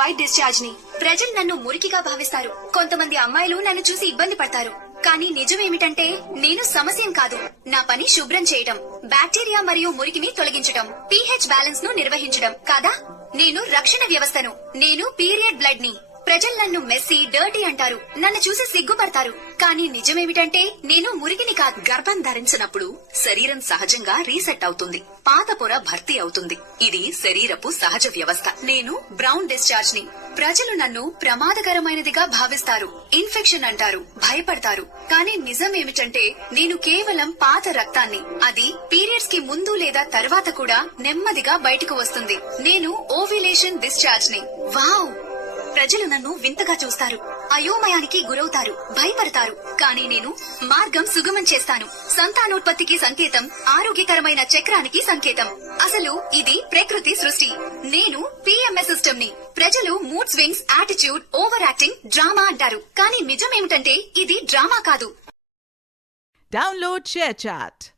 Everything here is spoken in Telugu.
వైట్ డిశ్చార్జ్ ని. ప్రజలు నన్ను మురికిగా భావిస్తారు. కొంతమంది అమ్మాయిలు నన్ను చూసి ఇబ్బంది పడతారు. కానీ నిజమేమిటంటే నేను సమస్యం కాదు. నా పని శుభ్రం చేయడం, బ్యాక్టీరియా మరియు మురికిని తొలగించడం, పీహెచ్ బ్యాలెన్స్ ను నిర్వహించడం కాదా? నేను రక్షణ వ్యవస్థను. నేను పీరియడ్ బ్లడ్ ని. ప్రజలు నన్ను మెస్సీ, డర్టీ అంటారు. నన్ను చూసి సిగ్గుపడతారు. కానీ నిజమేమిటంటే నేను మురికిని కాదు. గర్భం ధరించినప్పుడు శరీరం సహజంగా రీసెట్ అవుతుంది. పాత పొర భర్తీ అవుతుంది. ఇది శరీరపు సహజ వ్యవస్థ. నేను బ్రౌన్ డిశ్చార్జ్ ని. ప్రజలు నన్ను ప్రమాదకరమైనదిగా భావిస్తారు. ఇన్ఫెక్షన్ అంటారు, భయపడతారు. కానీ నిజం ఏమిటంటే నేను కేవలం పాత రక్తాన్ని. అది పీరియడ్స్ కి ముందు లేదా తర్వాత కూడా నెమ్మదిగా బయటకు వస్తుంది. నేను ఓవ్యులేషన్ డిశ్చార్జ్ ని. వావ్! ప్రజలు నన్ను వింతగా చూస్తారు, అయోమయానికి గురవుతారు, భయపడతారు. కానీ నేను మార్గం సుగమం చేస్తాను. సంతానోత్పత్తికి సంకేతం, ఆరోగ్యకరమైన చక్రానికి సంకేతం. అసలు ఇది ప్రకృతి సృష్టి. నేను పిఎంఎస్ సిస్టమ్ ని. ప్రజలు mood swings, attitude, over acting, drama అంటారు. కానీ నిజమేమిటంటే ఇది డ్రామా కాదు. Download ShareChat.